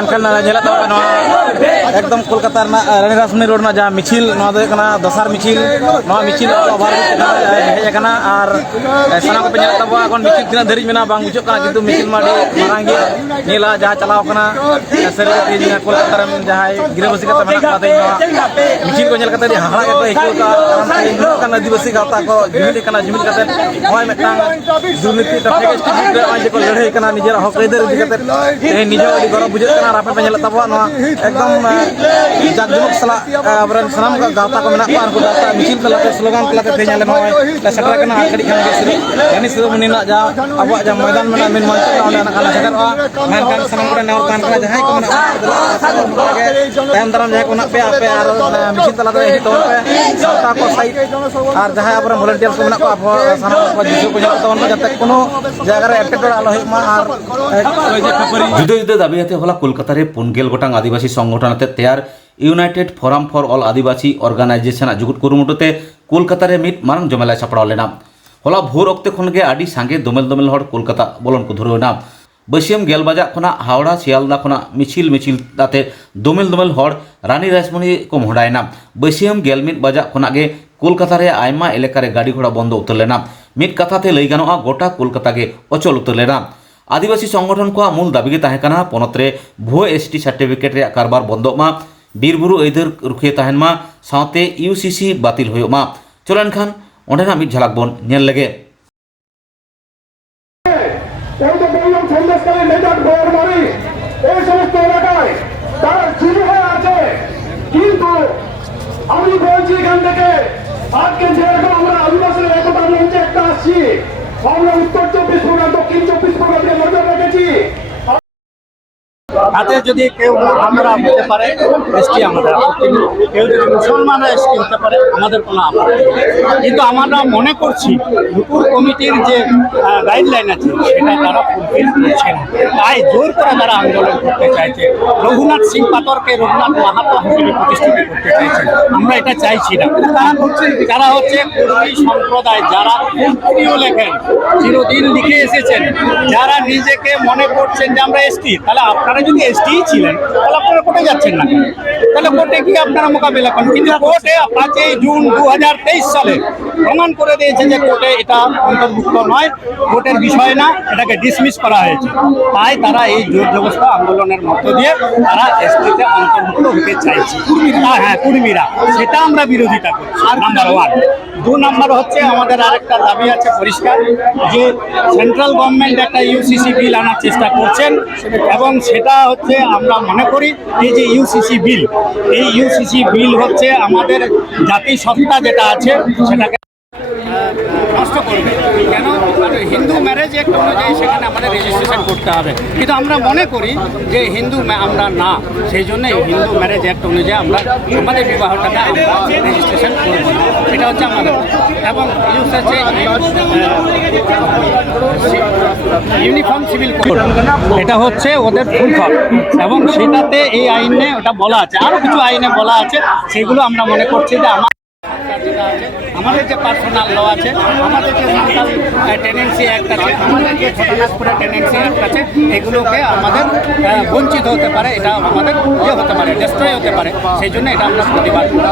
मेनखान जेला तब एकदम कोलकाता रानी रासमणी रोड जहाँ मिचिल दसार मिचिल मिचिल हेज और साना को तब एन मिचिल तीना धरी में बांग बुझे किंतु मिचिल मारांग नीला जहाँ चलाव सारी कोलकाता जहाँ गिराबसी मिचिल को हाड़ा आदिवासी गावता को जुमिद दुर्नीति को लड़ाई निजे हक आइदार निजे गौरव बुझे राफे पे तब एकदम जाक जमक सला सामान गावता को गावता मिचिल तलाते स्लोगान तलाते सेटर कड़ी खानी सिरोमणि जहाँ अब जहाँ मैदान में मेन मंच सेटर सामान नेवर जहाँ को तयम दाराम जहाँ को पे आपे मिचिल तलाते तब पे सावता को साइड और जहाँ अब भलेंटियार्स को सामान दिशा को तब जाते कोनो जगह एटेटोड़ आलो जुदा जुदा दाबियाते हला कोलकाता रे 5 गोटांग आदिवासी संगठन आते तैयार united forum for all Adivasi organisation जुगुट कुरुमुटुते कोलकाता रे मिट मारंग जमेला सापड़ाव लेना हला भोर अक्ते खनगे आडी सांगे दोमेल दोमेल हड़ कोलकाता बोलन को धुरवेना बसियम गेल बाजा खना हावड़ा सियालदा खना मिचिल मिचिल ताते दोमेल दोमेल हड़ रानी रासमणी को मोहडायना बसियम गेल मिट बाजा खनागे कोलकाता रे आयमा एलेका रे गाड़ी घोड़ा बंद उतर लेना मिट कथाते लई गानोआ गोटा कोलकाता गे अचल उतर लेना आदिवासी संगठन को मूल दाबी तहना पनत रे भुआ एसटी सार्टिफिकेट रे कारबार बंदोमा बीरबुरु अइदार रुखिए तहनमा साथे यूसीसी बातिल होयोमा चलन खान ओंडेना मिट झलक बन नेल लगे उत्तर 24 परगना दक्षिण 24 परगना नजर রেখেছি তাতে যদি কেউ আমরা হতে পারে এসটি আমাদের কেউ যদি মুসলমানরা এসটি হতে পারে আমাদের কোনো আপত্তি নেই কিন্তু আমরা মনে করছি নুপুর কমিটির যে গাইডলাইন আছে সেটা তারা ফুলফিল করছে না তাই জোর করে তারা আন্দোলন করতে চাইছে রঘুনাথ সিং পাতরকে রঘুনাথ মাহাতো হিসেবে প্রতিষ্ঠিত করতে চাইছে আমরা এটা চাইছি না তারা হচ্ছে কুর্মী সম্প্রদায় যারা উক্তিও লেখেন চিরদিন লিখে এসেছেন যারা নিজেকে মনে করছেন যে আমরা এসটি তাহলে আপনারা যদি এসটি ছিলেন তাহলে আপনারা কোর্টে যাচ্ছেন না তাহলে কোর্টে কি আপনারা মোকাবিলা করেন কিন্তু কোর্টে 5 জুন 2023 সালে প্রমাণ করে দিয়েছে যে কোর্টে এটা অন্তর্ভুক্ত নয় কোর্টের বিষয় না এটাকে ডিসমিস করা হয়েছে তাই তারা এই জোর জবরদস্ত আন্দোলনের মধ্য দিয়ে তারা এসটিতে অন্তর্ভুক্ত হতে চাইছে হ্যাঁ কুর্মীরা সেটা আমরা বিরোধিতা করছি নাম্বার 1 2 নাম্বার হচ্ছে আমাদের আরেকটা দাবি আছে পরিষ্কার যে সেন্ট্রাল গভর্নমেন্ট একটা ইউসিসি বিল আনার চেষ্টা করছেন এবং সেটা হচ্ছে আমরা মনে করি এই যে ইউসিসি বিল এই ইউসিসি বিল হচ্ছে আমাদের জাতিসত্তা যেটা আছে সেটাকে নষ্ট করবে কেন হিন্দু ম্যারেজ অ্যাক্ট অনুযায়ী সেখানে আমাদের রেজিস্ট্রেশন করতে হবে কিন্তু আমরা মনে করি যে হিন্দু আমরা না সেই জন্য হিন্দু ম্যারেজ অ্যাক্ট অনুযায়ী আমরা আমাদের বিবাহটাকে আমরা রেজিস্ট্রেশন করব এটা হচ্ছে আমাদের এবং ইউজ হচ্ছে ইউনিফর্ম সিভিল কোড এটা হচ্ছে ওদের ফুল ফর্ম এবং সেটাতে এই আইনে ওটা বলা আছে আরও কিছু আইনে বলা আছে সেগুলো আমরা মনে করছি যে আমাদের যে পার্সোনাল ল আছে আমাদের যে সান্তাল টেনেন্সি অ্যাক্ট আছে আমাদের যে ছোটনাগপুরের টেনেন্সি অ্যাক্ট আছে এগুলোকে আমাদের বঞ্চিত হতে পারে এটা আমাদের ইয়ে হতে পারে ডিস্ট্রয় হতে পারে সেই জন্য এটা আমরা প্রতিবাদ করি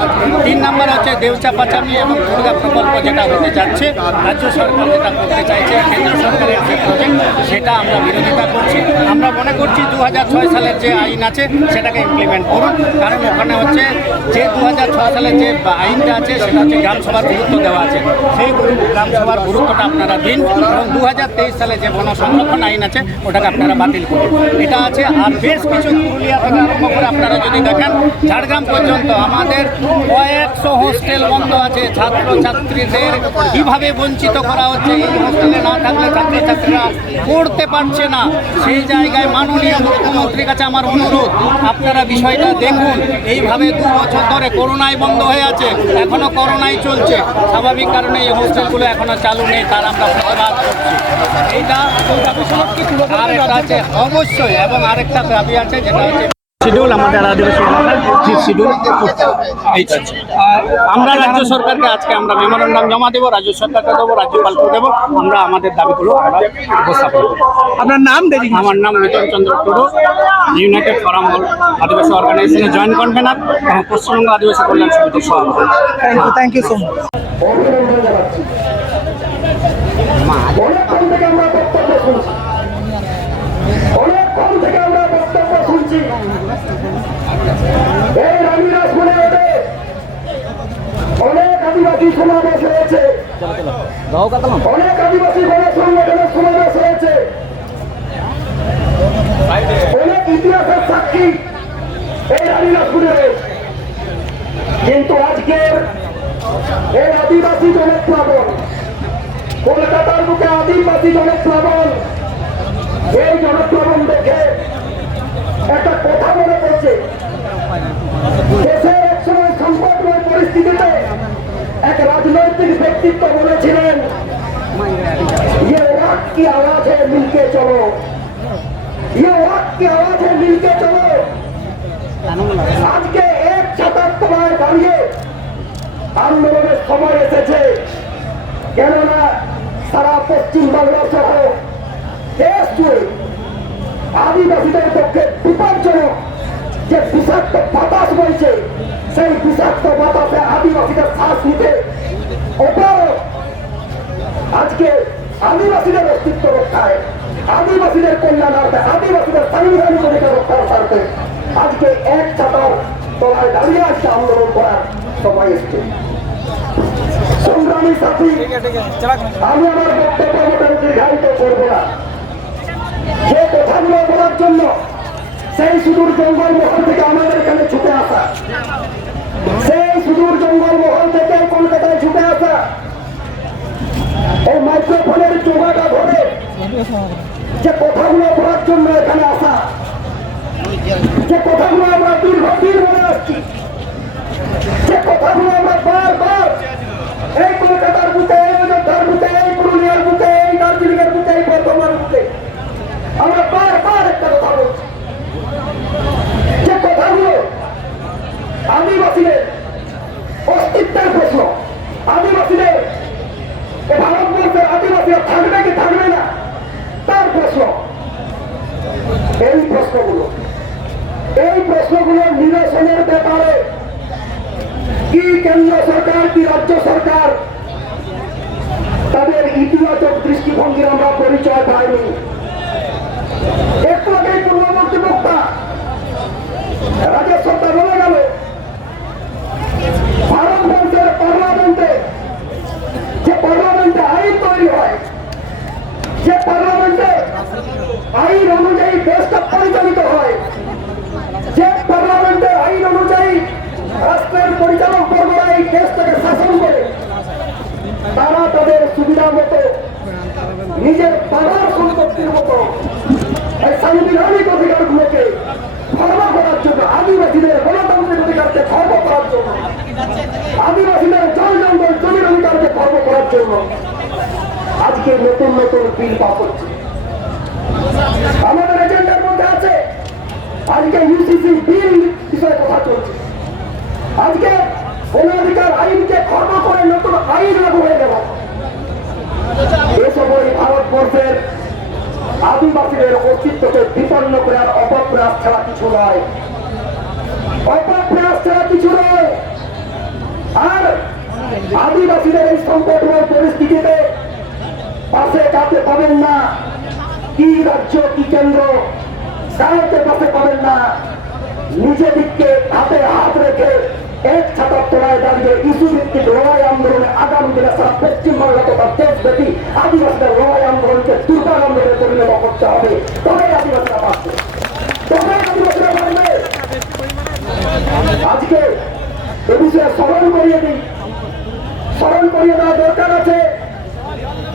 3 নম্বর হচ্ছে দেউচা পাচামি এবং দুর্গা প্রকল্প যেটা হতে যাচ্ছে রাজ্য সরকার যেটা করতে চাইছে কেন্দ্র সরকারের যে প্রজেক্ট সেটা আমরা বিরোধিতা করছি আমরা মনে করছি 2006 সালের যে আইন আছে সেটাকে ইমপ্লিমেন্ট করুন কারণ ওখানে হচ্ছে যে 2006 সালের যে আইনটা আছে সেটা হচ্ছে গ্রামসভার গুরুত্ব দেওয়া আছে সেই গ্রামসভার গুরুত্বটা আপনারা দিন এবং 2023 সালে যে বন সংরক্ষণ আইন আছে ওটাকে আপনারা বাতিল করুন এটা আছে আর বেশ কিছু পুরুলিয়া থেকে আরম্ভ করে আপনারা যদি দেখেন ঝাড়গ্রাম পর্যন্ত আমাদের কয়েকশো হোস্টেল বন্ধ আছে ছাত্রছাত্রীদের কীভাবে বঞ্চিত করা হচ্ছে এই হোস্টেলে না থাকলে ছাত্রছাত্রীরা পড়তে পারছে না সেই জায়গায় মাননীয় মুখ্যমন্ত্রীর কাছে আমার অনুরোধ আপনারা বিষয়টা দেখুন এইভাবে 2 বছর ধরে করোনায় বন্ধ হয়ে আছে এখনও করোনাই চলছে স্বাভাবিক কারণে এই হোস্টেলগুলো এখনও চালু নেই তার আমরা প্রতিবাদ করছি এইটা আর একটা আছে অবশ্যই এবং আরেকটা দাবি আছে যেটা হচ্ছে শিডিউল আমাদের আদিবাসী এলাকায় 5th শিডিউল এইটা। আমরা রাজ্য সরকারকে আজকে আমরা মেমোরেন্ডাম জমা দেবো, রাজ্য সরকারকে দেবো, রাজ্যপালকে দেবো। আমরা আমাদের দাবিগুলো আমরা উপস্থাপন করবো। আপনার নাম দেখি। আমার নাম Mitan Chandra Tudu, united forum all Adivasi অর্গানাইজেশনের জয়েন্ট কনভেনার এবং পশ্চিমবঙ্গ আদিবাসী কল্যাণ সমিতির সভাপতি। Thank you so much. অভিনন্দন জানাচ্ছি। অনেকক্ষণ থেকে আমরা বক্তব্য শুনছি, অনেকক্ষণ থেকে আমরা বক্তব্য শুনছি। এই রানীরাজ বলে ওঠে অনেক আদিবাসী সমাবেশ হয়েছে, অনেক আদিবাসী গণসংগঠনের সমাবেশ হয়েছে, অনেক ইতিহাসের সাক্ষী এই রানীরাজপুরে রয়েছে। কিন্তু আজকের এই আদিবাসী জনপ্লাবন, কলকাতার বুকে আদিবাসী জনপ্লাবন, এই জনপ্লাবন দেখে একটা কথা মনে পড়ছে। দেশের এক সময় সংকটময় পরিস্থিতিতে এক রাজনৈতিক ব্যক্তিত্ব বলেছিলেন, ये वाक की आवाज है मिलके चलो, ये वाक की आवाज है मिलके चलो। আজকে এক ছাতার তলায় দাঁড়িয়ে আন্দোলনের সময় এসেছে, কেননা সারা পশ্চিমবাংলা সহ দেশ জুড়ে আদিবাসীদের পক্ষে বিপজ্জনক যে বিষাক্ত বাতাস বইছে, সেই বিষাক্ত বাতাসে আদিবাসীদের শ্বাস নিতে অপারগ। আজকে আদিবাসীদের অস্তিত্ব রক্ষায়, আদিবাসীদের কল্যাণার্থে, আদিবাসীদের সাংবিধানিক অধিকার রক্ষার স্বার্থে আজকে এক ছাতার তলায় দাঁড়িয়ে আজকে আন্দোলন করার সময় এসছে। সংগ্রামী সাথী, আমি আমার বক্তব্য মোটামুটি দীর্ঘায়িত করবো না। যে কথাগুলো বলার জন্য সেই সুদূর জঙ্গল মহল থেকে আমাদের এখানে ছুটে আসা, সেই সুদূর জঙ্গল মহল থেকে কলকাতায় ছুটে আসা, এই মাইক্রোফোনের চোগাটা ধরে যে কথাগুলো বলার জন্য এখানে আসা, যে কথাগুলো আমরা দীর্ঘদিন বলে আসছি, যে কথাগুলো আমরা বারবার এই কলকাতার বুকে, এই অযোধ্যার বুকে, এই পুরুলিয়ার বুকে, এই দার্জিলিং এর বুকে, এই বর্ধমানের বুকে আমরা বারবার একটা কথা বলছি, যে কথাগুলো আদিবাসীদের অস্তিত্বের প্রশ্ন, আদিবাসীদের ভারতবর্ষের আদিবাসীরা থাকবে কি থাকবে না তার প্রশ্ন। এই প্রশ্নগুলো নিরসনের ব্যাপারে কি কেন্দ্র সরকার কি রাজ্য সরকার তাদের ইতিবাচক দৃষ্টিভঙ্গির আমরা পরিচয় পাইনি। একটু আগেই পূর্ববর্তী বক্তা রাজ্য সরকার বলে গেল, ভারতবর্ষের পার্লামেন্টে যে পার্লামেন্টে আইন তৈরি হয়, যে পার্লামেন্টে আইন অনুযায়ী দেশটা পরিচালিত হয়, যে পার্লামেন্টের আইন অনুযায়ী রাষ্ট্রের পরিচালক বর্গরা এই দেশটাকে শাসন করে, তারা তাদের সুবিধা মতো নিজের বাবার সম্পত্তির মতো এই সাংবিধানিক অধিকারগুলোকে খর্ব করার জন্য, আদিবাসীদের গণতান্ত্রিক অধিকারকে খর্ব করার জন্য, আদিবাসীদের জল জঙ্গল জমির অধিকারকে খর্ব করার জন্য আজকে নতুন নতুন বিল পাস হচ্ছে। আমাদের এজেন্ডার মধ্যে আছে আজকে ইউসিসি বিল বিষয়ে কথা চলছে। আজকে বনাধিকার আইনকে খর্ব করে নতুন আইন লাগু হয়ে গেল। এসব ওই ভারতবর্ষের আদিবাসীদের অস্তিত্বকে বিপন্ন করার অপপ্রয়াস ছাড়া কিছু নয়, অপপ্রয়াস ছাড়া কিছু নয়। আর আদিবাসীদের এই সংকটময় পরিস্থিতিতে পাশে কাছে পাবেন না, কি রাজ্য কি কেন্দ্র কাউকে পাশে পাবেন না। নিজেদিককে হাতে হাত রেখে এক ছাতার তলায় দাঁড়িয়ে ইস্যু ভিত্তিক লড়াই আন্দোলনে আগামী দিনে সারা পশ্চিমবাংলা তথা দেশব্যাপী আদিবাসীদের লড়াই আন্দোলনকে দুর্বার আন্দোলনে পরিণত করতে হবে। তবে আদিবাসীরা বাঁচবে, তবে আদিবাসীরা বাঁচবে। আজকে এ বিষয়ে স্মরণ করিয়ে দিই, স্মরণ করিয়ে দেওয়া দরকার আছে।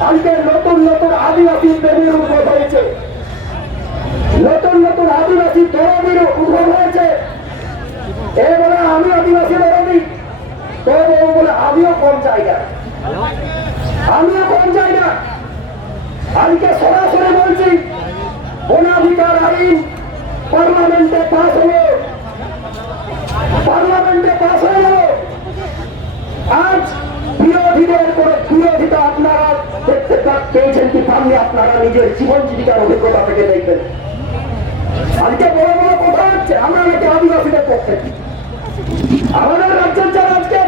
আজকে নতুন নতুন আদিবাসী প্রেমীর উদ্ভব হয়েছে, নতুন নতুন আদিবাসী দরদির উদ্ভব হয়েছে। এবারে আমি আদিবাসী দরদি, তবে বলে আমিও কম চাই না, আমিও কম চাই না। আজকে সরাসরি বলছি, বনাধিকার আইন পার্লামেন্টে পাস হলো, পার্লামেন্টে পাস হয়ে গেল। আজ বিরোধীদের করে বিরোধিতা আপনারা দেখতে পেয়েছেন কি পাননি, আপনারা নিজের জীবন জীবিকার অভিজ্ঞতা থেকে দেখবেন। আজকে বড় বড় কথা হচ্ছে আমরা নাকি আদিবাসীদের পক্ষে। আমাদের রাজ্যের যারা আজকে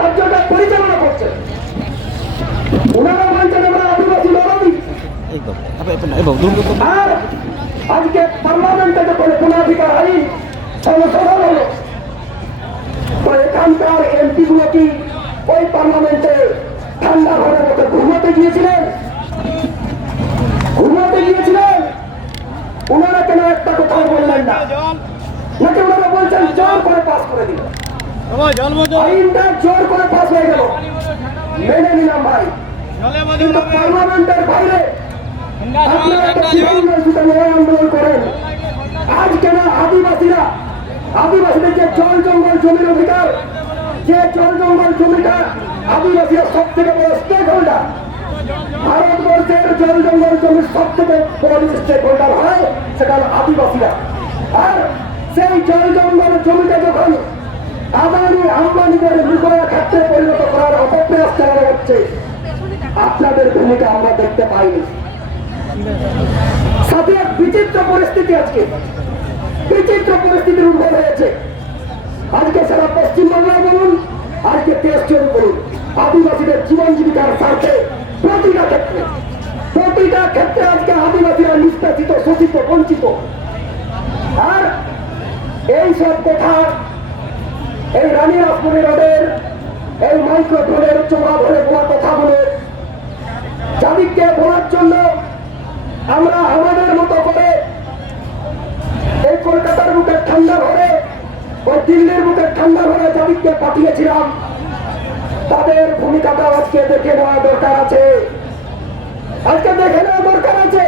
রাজ্যটা পরিচালনা করছে ওনারা বলছেন আমরা আদিবাসী লড়াই। আর আজকে পার্লামেন্টে যখন গুণাধিকার আইন সংশোধন হলো, তো এখানকার এমপি গুলো কি ওই পার্লামেন্টে ঠান্ডা ঘরের মতো ঘুমাতে গিয়েছিলেন? ঘুমাতে গিয়েছিলেন? ওনারা কেন একটা কোথাও বললেন না? নাকি ওনারা বলছেন জোর করে পাস করে দিল, আইনটা জোর করে পাস হয়ে গেল, মেনে নিলাম ভাই। কিন্তু পার্লামেন্টের বাইরে আপনারা একটা আন্দোলন করেন। আজ কেন আদিবাসীরা, আদিবাসীদের যে জল জঙ্গল জমির অধিকার, যে জল জঙ্গল জমিটা আদিবাসীরা সব থেকে বড় স্টেক হোল্ডার, ভারতবর্ষের জল জঙ্গল জমির সব থেকে বড় স্টেক হোল্ডার হয় সেটা হল আদিবাসীরা। আর সেই জল জঙ্গল জমিটা যখন আদানি আম্বানিদের বিক্রয় ক্ষেত্রে পরিণত করার অপপ্রয়াস চালানো হচ্ছে, আপনাদের ভূমিকা আমরা দেখতে পাইনি। সাথে এক বিচিত্র পরিস্থিতি, আজকে বিচিত্র পরিস্থিতির উদ্ভব হয়েছে। আজকে সারা পশ্চিমবাংলায় বলুন, আজকে দেশজুড়ে বলুন, আদিবাসীদের জীবন জীবিকার স্বার্থে প্রতিটা ক্ষেত্রে আজকে আদিবাসীরা নিষ্পেষিত, শোষিত, বঞ্চিত। আর এই সব কথা এই রানী রাসমণি রোডের এই মাইক্রোফোনের চোরা ধরে বলা কথাগুলো যাদেরকে বলার জন্য আমরা আমাদের মতো করে এই কলকাতার বুকের ঠান্ডা ঘরে, ওই দিল্লির বুকের ঠান্ডা ঘরে যাদেরকে পাঠিয়েছিলাম, তাদের ভূমিকাটা আজকে দেখে নেওয়া দরকার আছে। আজকে দেখে নেওয়া দরকার আছে।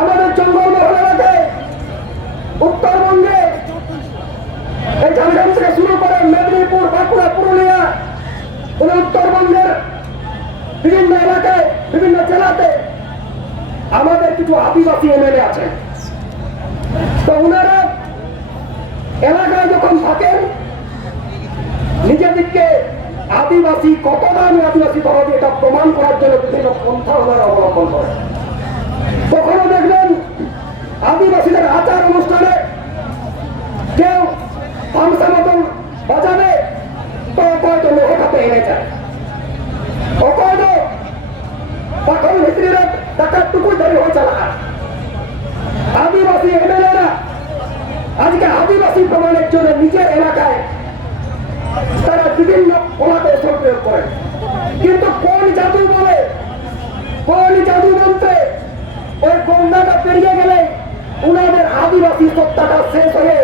আমাদের জঙ্গলমহল এলাকে উত্তরবঙ্গে এই ঝাড়গ্রাম থেকে শুরু করে মেদিনীপুর, বাঁকুড়া, পুরুলিয়া, উত্তরবঙ্গের বিভিন্ন এলাকায়, বিভিন্ন জেলাতে আমাদের কিছু আদিবাসী এমএলএ আছেন। তো ওনারা এলাকায় যখন থাকেন, নিজেদেরকে আদিবাসী কতটা আমি আদিবাসী ধরবে এটা প্রমাণ করার জন্য বিভিন্ন পন্থা ওনারা অবলম্বন করেন। তখনও দেখবেন আদিবাসীদের আচার অনুষ্ঠানে কেউ তামসা মতন বাজাবে, তো হয়তো লোহে খাতে এনে যায়, হয়তো তখন ভিতরে টাকার টুকু ধরে হয়ে চালা। আদিবাসী এমএলএরা আজকে আদিবাসী প্রমাণের জন্য নিজের এলাকায় তারা বিভিন্ন কলাকৌশল প্রয়োগ করে। কিন্তু কোন জাদু বলে, কোন জাদু বলতে ওই গঙ্গাটা পেরিয়ে গেলে উনাদের আদিবাসী সত্তাটা শেষ হয়ে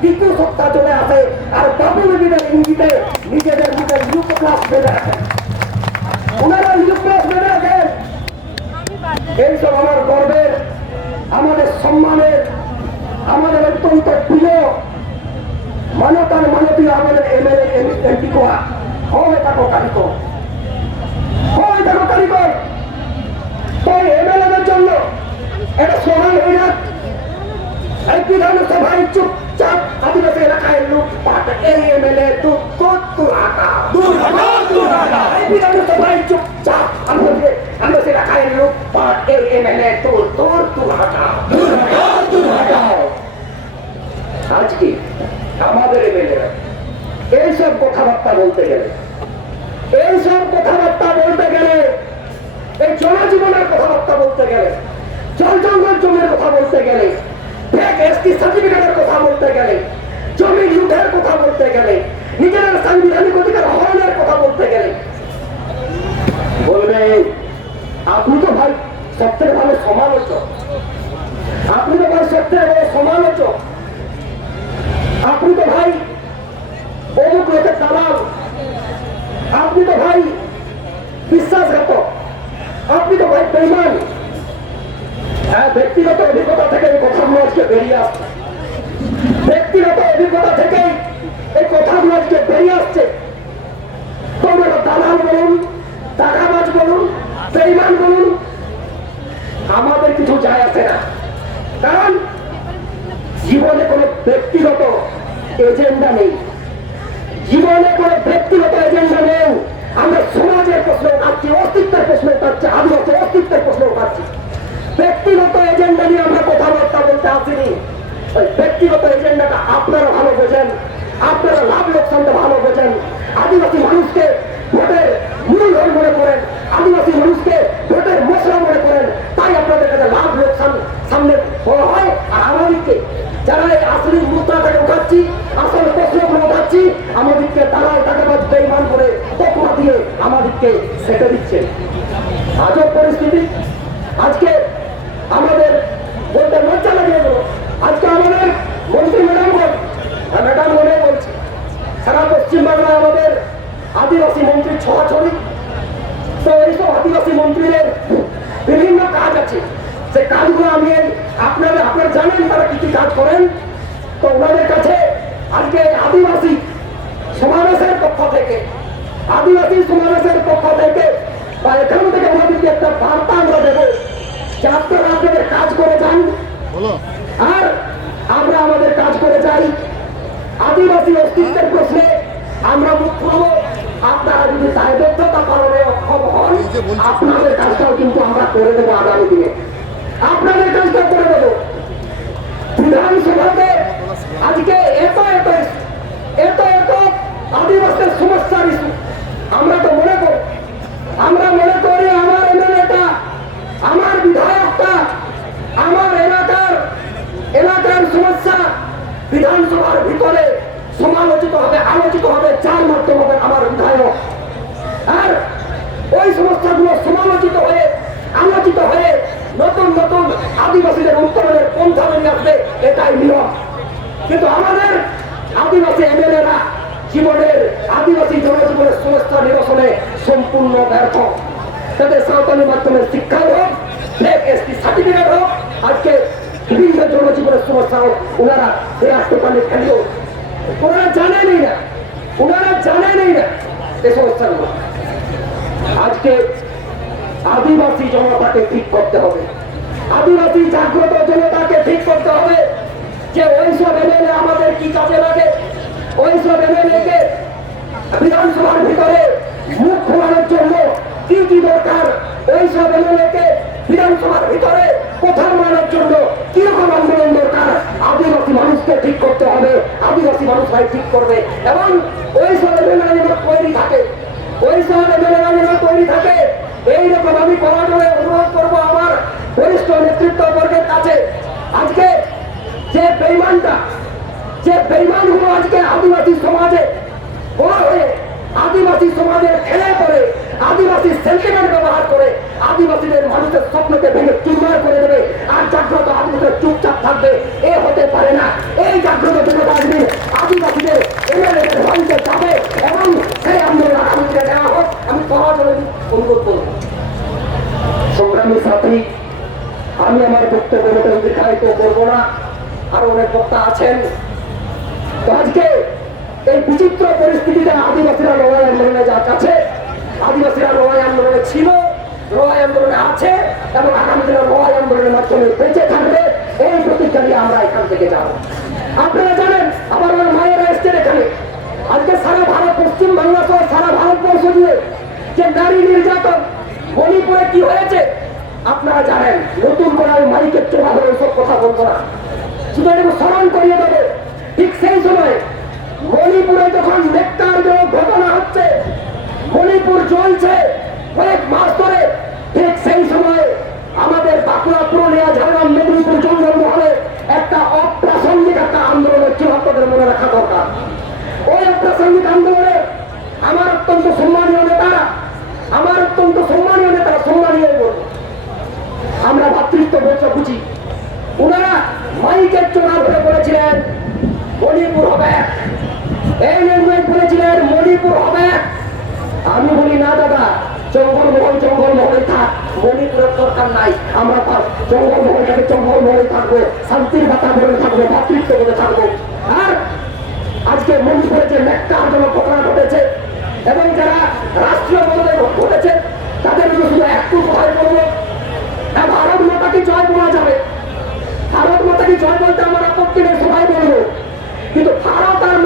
দ্বিতু সত্তা চলে আসে, আর বাবুলিদের ইঙ্গিতে নিজেদের মুখে নিউক্লিয়াস বেঁধে রাখেন। ওনারা নিউক্লিয়াস বেঁধে রাখেন। এইসব আমার গর্বের, আমাদের সম্মানের, আমাদের অত্যন্ত প্রিয় মানতার মানবীয় আমাদের এমএলএ এমপি কোয়া হয় থাকো কারিগর, হয় থাকো কারিগর। তাই এমএলএদের জন্য একটা সমান হয়ে যাক। এই বিধানসভায় চুপচাপ আদিবাসী এলাকায় লুটপাট, এই এমএলএ এই বিধানসভায় চুপচাপ আদিবাসী এলাকায় লুটপাট, এই এমএলএ আজকে আমাদের এমএলএরা এইসব কথাবার্তা বলতে গেলে, এইসব কথাবার্তা বলতে গেলে, এই জনজীবনের কথাবার্তা বলতে গেলে, জল জঙ্গল জমির কথা বলতে গেলে, এসটি সার্টিফিকেটের কথা বলতে গেলে, জমি লুটের কথা বলতে গেলে, নিজেদের সাংবিধানিক অধিকার হরণের কথা বলতে গেলে বলবে আপনি তো ভাই সবথেকে ভালো সমালোচক, আপনি তো ভাই সবথেকে বড় সমালোচক, আপনি তো ভাই অমুক লোকের দালাল, আপনি তো ভাই বিশ্বাসঘাতক, আপনি তো ভাই বেঈমান। হ্যাঁ, ব্যক্তিগত অভিজ্ঞতা থেকে এই কথাগুলো আজকে বেরিয়ে আসছে, ব্যক্তিগত অভিজ্ঞতা থেকে এই কথাগুলো আজকে বেরিয়ে আসছে। তোমরা দালাল বলুন, টাকাবাজ বলুন, বেঈমান বলুন, আমাদের কিছু যায় আসে না। কারণ এজেন্ডা নেই, জীবনে কোনো ব্যক্তিগত এজেন্ডা নেই। আমরা সমাজের প্রশ্ন উঠাচ্ছি, অস্তিত্বের প্রশ্ন উঠাচ্ছি, আদিবাসী অস্তিত্বের প্রশ্ন উঠাচ্ছি। ব্যক্তিগত এজেন্ডা নিয়ে আমরা কথাবার্তা বলতে আসিনি। ওই ব্যক্তিগত এজেন্ডাটা আপনারা ভালো বোঝেন, আপনারা লাভ লোকসানটা ভালো বোঝেন। আদিবাসী মানুষকে ভোটের মূলধন মনে করেন, আদিবাসী মানুষকে ভোটের মশলা মনে করেন, তাই আপনাদের কাছে লাভ লোকসান সামনে বড় হয়। আর আমাদেরকে যারা এই আসলে মুদ্রাটাকে উঠাচ্ছি, আসল প্রশ্নগুলো উঠাচ্ছি, আমাদেরকে তারাই টাকাবাজ বেইমান করে তকমা দিয়ে আমাদেরকে সেটে দিচ্ছে। আজব পরিস্থিতি। আজকে আমাদের বলতে লজ্জা লাগে এগুলো। আজকে আমাদের মন্ত্রী ম্যাডাম মনে বলছি, সারা পশ্চিমবাংলায় আমাদের আদিবাসী মন্ত্রী ছড়াছড়ি। তো এইসব আদিবাসী মন্ত্রীদের বিভিন্ন কাজ আছে, সে কাজগুলো আমি আপনারা জানেন তারা কি কি কাজ করেন। তো ওনাদের কাছে আজকে আদিবাসী সমাবেশের পক্ষ থেকে বা এখান থেকে আমাদেরকে একটা বার্তা আমরা দেবো যে আপনারা আপনাদের কাজ করে যান আর আমরা আমাদের কাজ করে যাই। আদিবাসী অস্তিত্বের প্রশ্নে আমরা মুখ খুলব। আপনারা যদি দায়বদ্ধতা পালনে অক্ষম হন, আপনাদের কাজটাও কিন্তু আমরা করে দেবো আগামী দিনে, আপনাদের কাজটা করে দেবো। বিধানসভাতে আজকে এত আদিবাসীর সমস্যার ইস্যু আমরা মনে করি আমার এমএলএটা, আমার বিধায়কটা, আমার এলাকার সমস্যা বিধানসভার ভিতরে সমালোচিত হবে, আলোচিত হবে, যার মাধ্যমে হবে আমার বিধায়ক। আর ওই সমস্যাগুলো সমালোচিত হয়ে আলোচিত হয়ে নতুন আদিবাসীদের উত্তরণের পন্থা বেরিয়ে আসবে, এটাই নিয়ম। কিন্তু আমাদের আদিবাসী এমএলএরা জীবনের আদিবাসী জনজীবনের সমস্যা নিরসনে সম্পূর্ণ ব্যর্থ। তাদের সাঁওতালি মাধ্যমে শিক্ষা হোক, এসটি সার্টিফিকেট হোক, আজকে বিভিন্ন জনজীবনের সমস্যা হোক, ওনারা রাষ্ট্রপালে খেলেও ওনারা জানেনই না এই সমস্যাগুলো। আজকে আদিবাসী জনতাকে ঠিক করতে হবে, আদিবাসী জাগ্রত জনতাকে ঠিক করতে হবে যে ওইসব এমএলএ আমাদের কি কাজে লাগে, ওইসব এমএলএকে বিধানসভার ভিতরে মুখ খোলানোর জন্য কি কি দরকার, ওইসব এমএলএকে বিধানসভার ভিতরে কথা বলানোর জন্য কিরকম আন্দোলন দরকার, আদিবাসী মানুষকে ঠিক করতে হবে। আদিবাসী মানুষরাই ঠিক করবে এবং ওইসব এমএলএ যেন তৈরি থাকে এইরকম আমি পরাজয়ে অনুরোধ করবো আমার বরিষ্ঠ নেতৃত্ববর্গের কাছে। আজকে যে বেইমানগুলো আজকে আদিবাসী সমাজে বড় হয়ে আদিবাসী সমাজের খেলে করে আদিবাসী সেন্টিমেন্ট ব্যবহার করে আদিবাসীদের মানুষের স্বপ্নকে ভেঙে চুরমার করে দেবে আর জাগ্রত আদিবাসীদের চুপচাপ থাকবে, এ হতে পারে না। এই জাগ্রত জনতা একদিন আদিবাসীদের এমএলএদের বাড়িতে যাবে এবং সেই আন্দোলন আগামী দিনে নেওয়া হোক, আমি পরাজয় অনুরোধ করব। সংগ্রামী সাথী, আমি আমার বক্তব্য দীর্ঘায়িত করবো না, আরো অনেক বক্তা আছেন। তো আজকে এই বিচিত্র পরিস্থিতিতে আদিবাসীরা লড়াই আন্দোলনে যা কাছে, আদিবাসীরা লড়াই আন্দোলনে ছিল, লড়াই আন্দোলনে আছে এবং আগামী দিনে লড়াই আন্দোলনের মাধ্যমে বেঁচে থাকবে, এই প্রতিজ্ঞা নিয়ে আমরা এখান থেকে যাব। আপনারা জানেন আবার আমার মায়েরা এসছেন এখানে। আজকে সারা ভারত, পশ্চিম বাংলা সহ সারা ভারতবর্ষ জুড়ে যে নারী নির্যাতন, মণিপুরে কি হয়েছে আপনারা জানেন। নতুন করে আমি মাইকের চোখা ধরে সব কথা বলবো না, শুধু এটাকে স্মরণ করিয়ে দেবে। ঠিক সেই সময় মণিপুরে যখন নেকটারজনক ঘটনা হচ্ছে, মণিপুর জ্বলছে কয়েক মাস ধরে, ঠিক সেই সময় আমাদের বাঁকুড়া, পুরুলিয়া, ঝাড়গ্রাম, মেদিনীপুর, জঙ্গলমহলে একটা অপ্রাসঙ্গিক একটা আন্দোলনের ছিল, আপনাদের মনে রাখা দরকার। ওই অপ্রাসঙ্গিক আন্দোলনে আমার অত্যন্ত সম্মানীয় নেতারা সম্মানীয় বলবো, আমরা ভাতৃত্ব বলতে বুঝি। ওনারা মাইকের চোরা ধরে বলেছিলেন মণিপুর হবে, এই ল্যাঙ্গুয়েজ বলেছিলেন মণিপুর হবে। আমি বলি না দাদা, জঙ্গলমহলে থাক, মণিপুরের দরকার নাই। আমরা জঙ্গলমহলে থাকবো, শান্তির বাতাবরণে থাকবো, ভাতৃত্ব বলে থাকবো। আর আজকে মণিপুরে যে ন্যাক্কারজনক ঘটনা ঘটেছে এবং যারা রাষ্ট্রীয় মহলে ঘটেছে তাদের শুধু একটু ভয় করবো, ভারত মাতাকে জয় বলা যাবে, ভারত মাতাকে জয় বলতে আমার আপত্তি নেই, সবাই বলবো, কিন্তু ভারত আর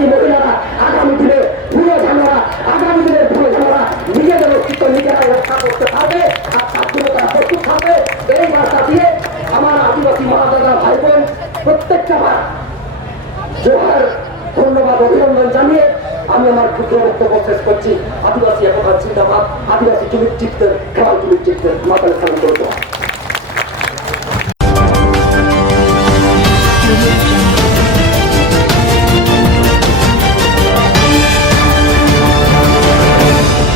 আদিবাসী মহিলারা আগামী দিনে ভুলে ঝামেলা আগামী দিনের ভুলে ঝামেলা নিজেদের অস্তিত্ব নিজেরা রক্ষা করতে পারবে আর তার জন্য তারা প্রস্তুত থাকবে। এই বার্তা দিয়ে আমার আদিবাসী মহাদাদা ভাই বোন প্রত্যেকটা জোহার ধন্যবাদ অভিনন্দন জানিয়ে আমি আমার ক্ষুদ্র বক্তব্য শেষ করছি। আদিবাসী একতার জিন্দাবাদ, আদিবাসী যুবক চিত্তের খেলার যুবক চিত্তের মাতাল স্থান করতে